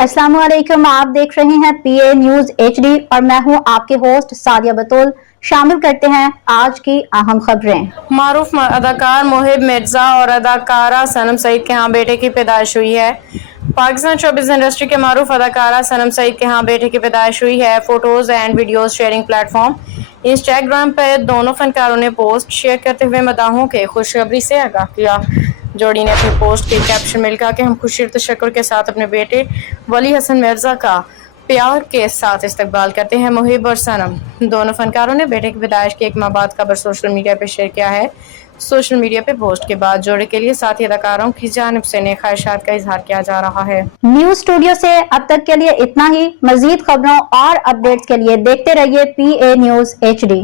अस्सलाम वालेकुम, आप देख रहे हैं पीए न्यूज एचडी और मैं हूं आपके होस्ट सादिया बतूल। शामिल करते हैं आज की अहम खबरें। मारूफ अदाकार मोहिब मिर्जा और अदाकारा सनम सईद के यहाँ बेटे की पैदाइश हुई है। पाकिस्तान शोबिज़ इंडस्ट्री के मारूफ अदाकारा सनम सईद के यहाँ बेटे की पैदाइश हुई है। Photos and videos sharing platform Instagram पर दोनों फनकारों ने पोस्ट शेयर करते हुए मदाहों के खुशखबरी से आगाह किया। जोड़ी ने अपनी पोस्ट के कैप्शन में लिखा कि हम खुशी और तशक्कुर के साथ अपने बेटे वली हसन मिर्जा का प्यार के साथ इस्तकबाल करते हैं। मुहिब और सनम दोनों फनकारों ने बेटे की पैदाइश के एक माह बाद खबर सोशल मीडिया पर शेयर किया है। सोशल मीडिया पे पोस्ट के बाद जोड़े के लिए साथी अदाकारों की जानिब से नेक ख्वाहिशात का इजहार किया जा रहा है। न्यूज स्टूडियो से अब तक के लिए इतना ही। मजीद खबरों और अपडेट्स के लिए देखते रहिए पीए न्यूज एचडी।